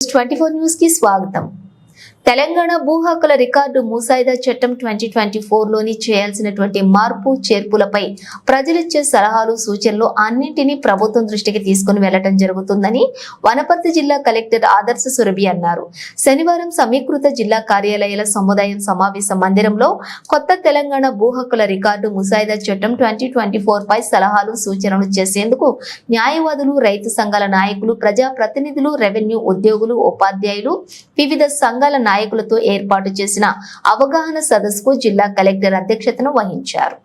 24 news కి స్వాగతం. తెలంగాణ భూ హక్కుల రికార్డు ముసాయిదా చట్టం 2024 లోని చేయాల్సినటువంటి మార్పు చేర్పులపై ప్రజలిచ్చే సలహాలు సూచనలు అన్నింటినీ ప్రభుత్వం దృష్టికి తీసుకుని వెళ్లడం జరుగుతుందని వనపర్తి జిల్లా కలెక్టర్ ఆదర్శ సురభి అన్నారు. శనివారం సమీకృత జిల్లా కార్యాలయాల సముదాయం సమావేశ మందిరంలో కొత్త తెలంగాణ భూ హక్కుల రికార్డు ముసాయిదా చట్టం 2024 పై సలహాలు సూచనలు చేసేందుకు న్యాయవాదులు, రైతు సంఘాల నాయకులు, ప్రజా ప్రతినిధులు, రెవెన్యూ ఉద్యోగులు, ఉపాధ్యాయులు, వివిధ సంఘాల నాయకులతో ఏర్పాటు చేసిన అవగాహన సదస్సుకు జిల్లా కలెక్టర్ అధ్యక్షతను వహించారు.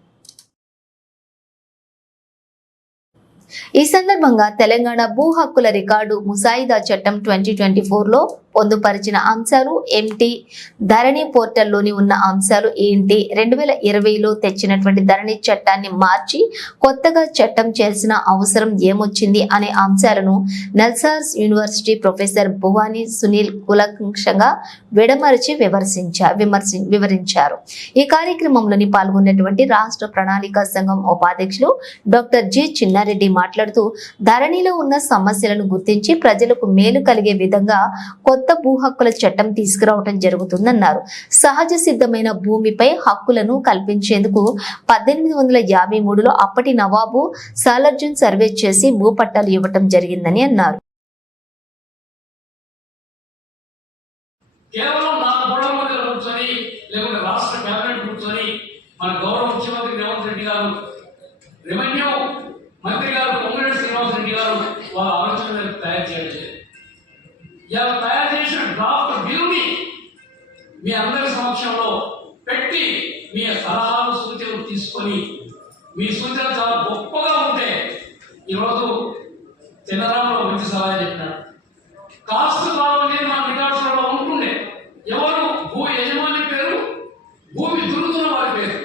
ఈ సందర్భంగా తెలంగాణ భూ హక్కుల రికార్డు ముసాయిదా చట్టం 2024 లో పొందుపరిచిన అంశాలు ఏమిటి, ధరణి పోర్టల్లోని ఉన్న అంశాలు ఏంటి, 2020లో తెచ్చినటువంటి ధరణి చట్టాన్ని మార్చి కొత్తగా చట్టం చేయాల్సిన అవసరం ఏమొచ్చింది అనే అంశాలను నల్సార్ యూనివర్సిటీ ప్రొఫెసర్ భువానీ సునీల్ కులంకషంగా విడమరిచి వివరించారు. ఈ కార్యక్రమంలోని పాల్గొన్నటువంటి రాష్ట్ర ప్రణాళిక సంఘం ఉపాధ్యక్షులు డాక్టర్ జి చిన్నారెడ్డి మాట్లాడుతూ ధరణిలో ఉన్న సమస్యలను గుర్తించి ప్రజలకు మేలు కలిగే విధంగా కొత్త భూ హక్కుల చట్టం తీసుకురావడం జరుగుతుందన్నారు. సహజ సిద్ధమైన భూమిపై హక్కులను కల్పించేందుకు 1853లో అప్పటి నవాబు సాలార్జంగ్ సర్వే చేసి భూపట్టాలు ఇవ్వటం జరిగిందని అన్నారు. మంత్రి గారు పొంగులేటి శ్రీనివాసరెడ్డి గారు వాళ్ళ ఆలోచనలు తయారు చేయలేదు. ఇలా తయారు చేసిన డ్రాఫ్ట్ బిల్లుని మీ అందరి సమక్షంలో పెట్టి మీ సలహాలు సూచనలు తీసుకొని మీ సూచనలు చాలా గొప్పగా ఉంటే ఈరోజు చిన్నరాములో మంచి సలహా చెప్పినాడు. కాస్ట్ కాలం అనేది మన రికార్డ్స్లో ఉంటుండే. ఎవరు భూ యజమాని పేరు, భూమి దున్నుతున్న వారి పేరు.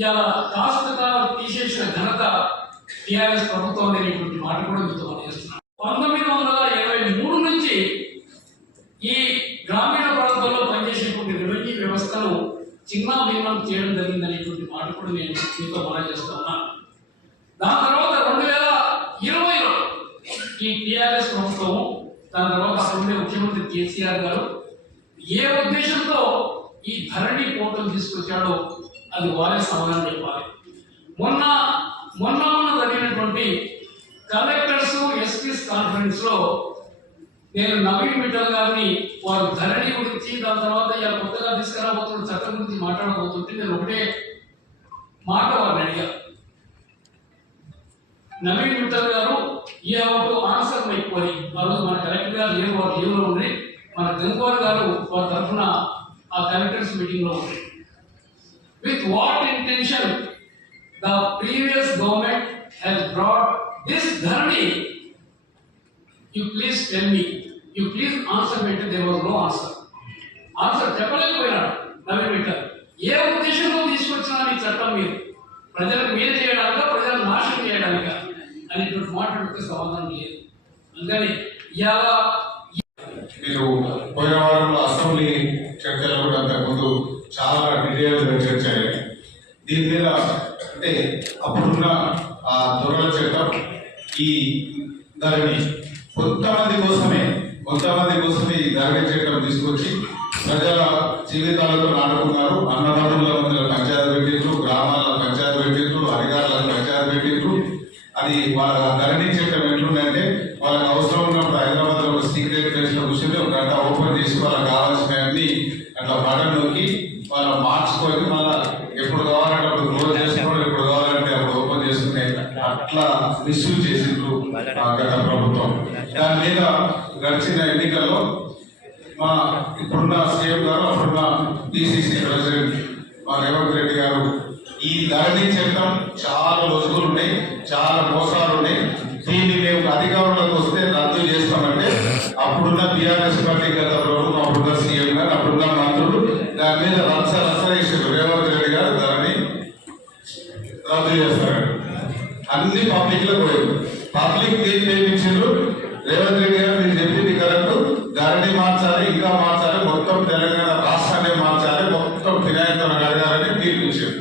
ఇలా కాస్ట్ కాలం తీసేసిన ఘనత టీఆర్ఎస్ ప్రభుత్వం అనేటువంటి మాట కూడా మీతో చేస్తున్నాను. 1923 నుంచి ఈ గ్రామీణ ప్రాంతాల్లో పనిచేసేటువంటి రెవెన్యూ వ్యవస్థను చిన్న భిన్నం చేయడం జరిగిందనేటువంటి మాట కూడా నేను మీతో మనం చేస్తా ఉన్నాను. దాని తర్వాత 2020లో ఈ టీఆర్ఎస్ ప్రభుత్వం, దాని తర్వాత అప్పుడుండే ముఖ్యమంత్రి కేసీఆర్ గారు ఏ ఉద్దేశంతో ఈ ధరణి పోర్టల్ తీసుకొచ్చాడో అది వారే సమాధానం చెప్పాలి. మొన్న జరిగినటువంటి కలెక్టర్స్ ఎస్పీస్ కాన్ఫరెన్స్ లో నేను నవీన్ మిట్టల్ గారిని వారు ధరణి గురించి, దాని తర్వాత ఇలా కొత్తగా తీసుకురాబోతున్న చట్టం గురించి మాట్లాడబోతుంటే నేను ఒకటే మాట వారిని అడిగా. నవీన్ మిట్టల్ గారు ఈ have to answer my query. ఆ రోజు మన కలెక్టర్ గారు లేరు, వారు లీవ్లో ఉండి, మన గంగోర్ గారు వారి తరఫున ఆ కలెక్టర్స్ మీటింగ్ లో ఉంది. With what intention the previous government has brought this dharani? You please tell me. You please answer me. There was no answer. Answer చెప్పలేకపోయినాడు నవీన్ మిట్టల్. ఏ ఉద్దేశంతో తీసుకొచ్చినా ఈ చట్టం మీరు ప్రజలకు మేలు చేయడానిక, ప్రజలను నాశనం చేయడానిక అనేటువంటి మాట్లాడితే సమాధానం లేదు. అందుకని మీరు పోయిన వారంలో అసెంబ్లీ చర్చలు కూడా అంతకుముందు చాలా డీటెయిల్గా చర్చ అయ్యాయి. దీని మీద అంటే అప్పుడున్న ఆ దొరల చట్టం ఈ ధరణి కొంతమంది కోసమే ఈ ధరణి చట్టం తీసుకొచ్చి ప్రజల జీవితాలతో నాటుకున్నారు. అన్నదానుల మధ్య పంచాయతీ పెట్టిండ్రు, గ్రామాల పంచాయతీ పెట్టిండ్రు, అధికారులకు పంచాయతీ పెట్టిండ్రు. అది వాళ్ళ ధరణి చట్టం ఎట్లుందంటే వాళ్ళకి అవసరం ఉన్నప్పుడు హైదరాబాద్లో ఒక సీక్రెట్ ప్లేస్లో కూర్చొని ఒక గంట ఓపెన్ చేసి వాళ్ళకి కావాల్సినవన్నీ అట్లా బటన్ నొక్కి వాళ్ళ మార్చుకొని మళ్ళీ ఎప్పుడు కావాలంటే అప్పుడు క్లోజ్ చేసుకోవడం, ఎప్పుడు కావాలంటే అప్పుడు ఓపెన్ చేసుకునే అట్లా మిస్యూజ్ చేసిండ్రు గత ప్రభుత్వం. దాని మీద గడిచిన ఎన్నికల్లో మా ఇప్పుడున్న సీఎం గారు, అప్పుడున్న పిసిసి ప్రెసిడెంట్ మా రేవంత్ రెడ్డి గారు ఈ ధరణి చట్టం చాలా రోజులు ఉన్నాయి, చాలా మోసాలు ఉన్నాయి, దీన్ని మేము అధికారంలోకి వస్తే రద్దు చేస్తామంటే అప్పుడున్న బీఆర్ఎస్ పార్టీ గత ప్రభుత్వం, అప్పుడున్న సీఎం గారు, అప్పుడున్న మంత్రులు దాని మీద రచ్చ చేశారు. రేవంత్ రెడ్డి గారు ధరణి రద్దు చేస్తారండి. అన్ని పబ్లిక్ లో పోయారు. పబ్లిక్ దేని ఏమిచ్చారు? రేవంత్ రెడ్డి గారు మీరు చెప్పింది కరెక్ట్, ధరణి మార్చాలి, ఇంకా మార్చాలి, మొత్తం తెలంగాణ రాష్ట్రాన్ని మార్చాలి, మొత్తం ఫినాయిల్తో అడగాలని తీర్పిచ్చారు.